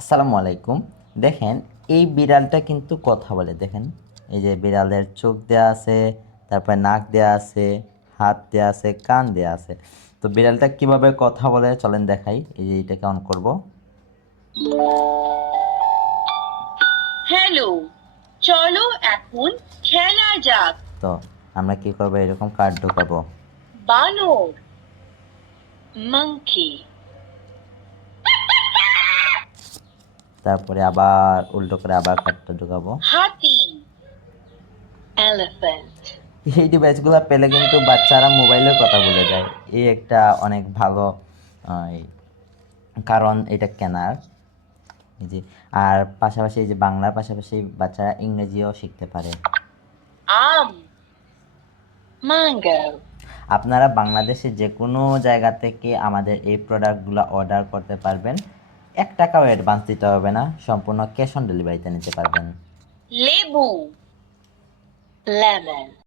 আসসালামু আলাইকুম। দেখেন, এই বিড়ালটা কিন্তু কথা বলে। দেখেন, এই যে বিড়ালের চোখ দেয়া আছে, তারপরে নাক দেয়া আছে, হাত দেয়া আছে, কান দেয়া আছে। তো বিড়ালটা কিভাবে কথা বলে চলেন দেখাই। এই যে এটাকে অন করব। হ্যালো, চলো এখন খেলা যাক। তো আমরা কি করব, এরকম কার্ড ঢোকাবো। বানর, মাংকি, তারপরে আবার উল্টো করে আবার কার্ডটা ঢোকাবো। হাতি, এলিফ্যান্ট। এই ডিভাইসগুলো পেলে কিন্তু বাচ্চারা মোবাইলের কথা ভুলে যায়। এই একটা অনেক ভালো এই কারণ এটা কেনার। এই যে, আর পাশাপাশি এই যে বাংলার পাশাপাশি বাচ্চারা ইংরেজিও শিখতে পারে। আম, ম্যাঙ্গো। আপনারা বাংলাদেশের যে কোনো জায়গা থেকে আমাদের এই প্রোডাক্টগুলো অর্ডার করতে পারবেন। 1 টাকাও অ্যাডভান্স দিতে হবে না, সম্পূর্ণ ক্যাশ অন ডেলিভারিতে নিতে পারবেন। লেবু, লেমন।